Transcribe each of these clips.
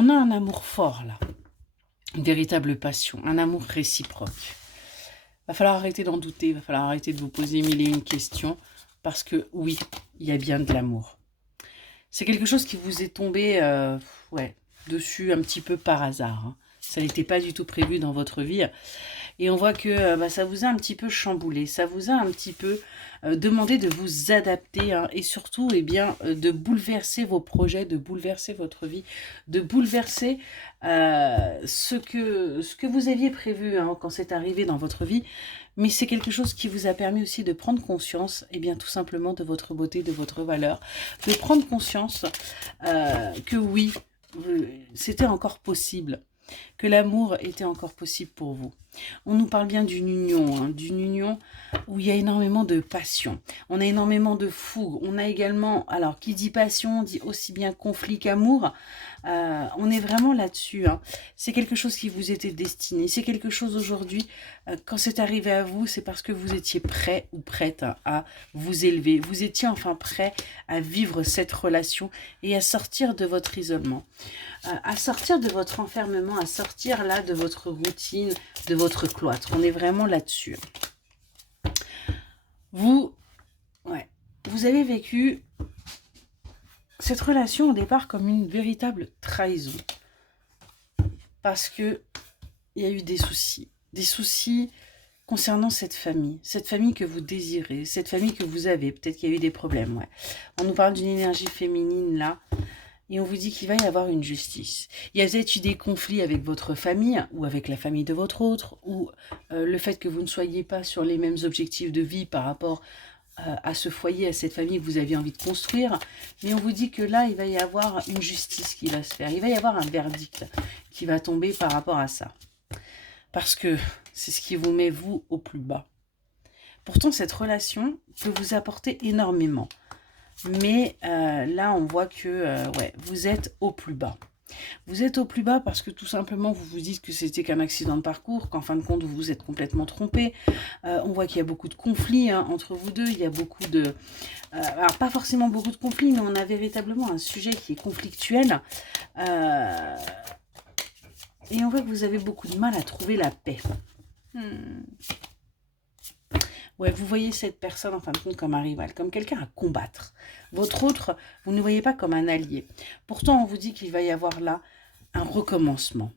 On a un amour fort là, une véritable passion, un amour réciproque. Va falloir arrêter d'en douter, va falloir arrêter de vous poser mille et une questions, parce que oui, il y a bien de l'amour. C'est quelque chose qui vous est tombé dessus un petit peu par hasard, hein. Ça n'était pas du tout prévu dans votre vie. Et on voit que ça vous a un petit peu chamboulé, ça vous a un petit peu demandé de vous adapter, hein, et surtout de bouleverser vos projets, de bouleverser votre vie, de bouleverser ce que vous aviez prévu, hein, quand c'est arrivé dans votre vie. Mais c'est quelque chose qui vous a permis aussi de prendre conscience, tout simplement de votre beauté, de votre valeur, de prendre conscience que oui, c'était encore possible, que l'amour était encore possible pour vous. On nous parle bien d'une union où il y a énormément de passion, on a énormément de fougue, on a également, alors qui dit passion, dit aussi bien conflit qu'amour, on est vraiment là-dessus, hein. C'est quelque chose qui vous était destiné, c'est quelque chose aujourd'hui, quand c'est arrivé à vous, c'est parce que vous étiez prêt ou prête à vous élever, vous étiez enfin prêt à vivre cette relation et à sortir de votre isolement, à sortir de votre enfermement, à sortir là de votre routine, de votre cloître. On est vraiment là-dessus. Vous avez vécu cette relation au départ comme une véritable trahison. Parce que il y a eu des soucis concernant cette famille que vous désirez, cette famille que vous avez. Peut-être qu'il y a eu des problèmes, ouais. On nous parle d'une énergie féminine là, et on vous dit qu'il va y avoir une justice. Il y a peut-être eu des conflits avec votre famille, ou avec la famille de votre autre, ou le fait que vous ne soyez pas sur les mêmes objectifs de vie par rapport à ce foyer, à cette famille que vous aviez envie de construire. Mais on vous dit que là, il va y avoir une justice qui va se faire. Il va y avoir un verdict qui va tomber par rapport à ça. Parce que c'est ce qui vous met, vous, au plus bas. Pourtant, cette relation peut vous apporter énormément. Mais là, on voit que vous êtes au plus bas. Vous êtes au plus bas parce que tout simplement, vous vous dites que c'était qu'un accident de parcours, qu'en fin de compte, vous vous êtes complètement trompé. On voit qu'il y a beaucoup de conflits, hein, entre vous deux. Il y a beaucoup de... alors, pas forcément beaucoup de conflits, mais on a véritablement un sujet qui est conflictuel. Et on voit que vous avez beaucoup de mal à trouver la paix. Ouais, vous voyez cette personne, en fin de compte, comme un rival, comme quelqu'un à combattre. Votre autre, vous ne voyez pas comme un allié. Pourtant, on vous dit qu'il va y avoir là un recommencement,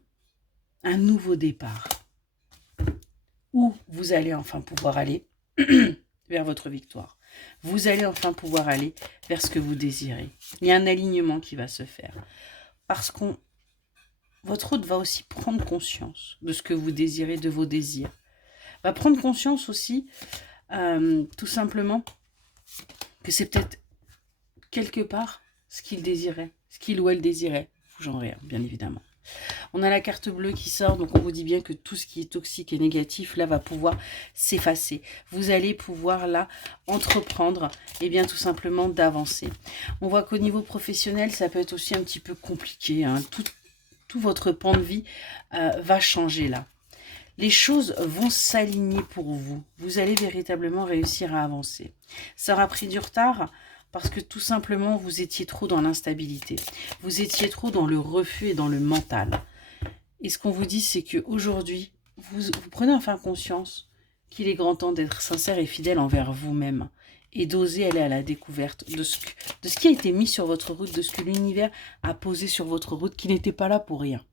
un nouveau départ, où vous allez enfin pouvoir aller vers votre victoire. Vous allez enfin pouvoir aller vers ce que vous désirez. Il y a un alignement qui va se faire. Parce que votre autre va aussi prendre conscience de ce que vous désirez, de vos désirs. Va prendre conscience aussi, tout simplement, que c'est peut-être quelque part ce qu'il désirait, ce qu'il ou elle désirait. Vous j'en rien, bien évidemment. On a la carte bleue qui sort, donc on vous dit bien que tout ce qui est toxique et négatif, là, va pouvoir s'effacer. Vous allez pouvoir, là, entreprendre, tout simplement, d'avancer. On voit qu'au niveau professionnel, ça peut être aussi un petit peu compliqué, hein. Tout votre pan de vie va changer, là. Les choses vont s'aligner pour vous. Vous allez véritablement réussir à avancer. Ça aura pris du retard parce que tout simplement, vous étiez trop dans l'instabilité. Vous étiez trop dans le refus et dans le mental. Et ce qu'on vous dit, c'est qu'aujourd'hui, vous prenez enfin conscience qu'il est grand temps d'être sincère et fidèle envers vous-même et d'oser aller à la découverte de ce qui a été mis sur votre route, de ce que l'univers a posé sur votre route, qui n'était pas là pour rien.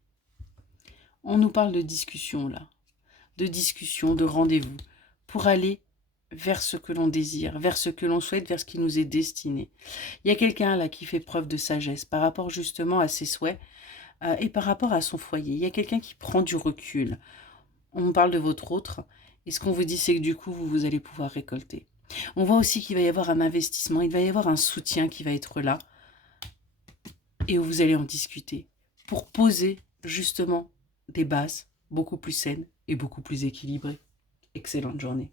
On nous parle de discussion là. De discussion, de rendez-vous, pour aller vers ce que l'on désire, vers ce que l'on souhaite, vers ce qui nous est destiné. Il y a quelqu'un là qui fait preuve de sagesse par rapport justement à ses souhaits et par rapport à son foyer. Il y a quelqu'un qui prend du recul. On parle de votre autre et ce qu'on vous dit, c'est que du coup, vous allez pouvoir récolter. On voit aussi qu'il va y avoir un investissement, il va y avoir un soutien qui va être là et où vous allez en discuter pour poser justement des bases beaucoup plus saines et beaucoup plus équilibrées. Excellente journée.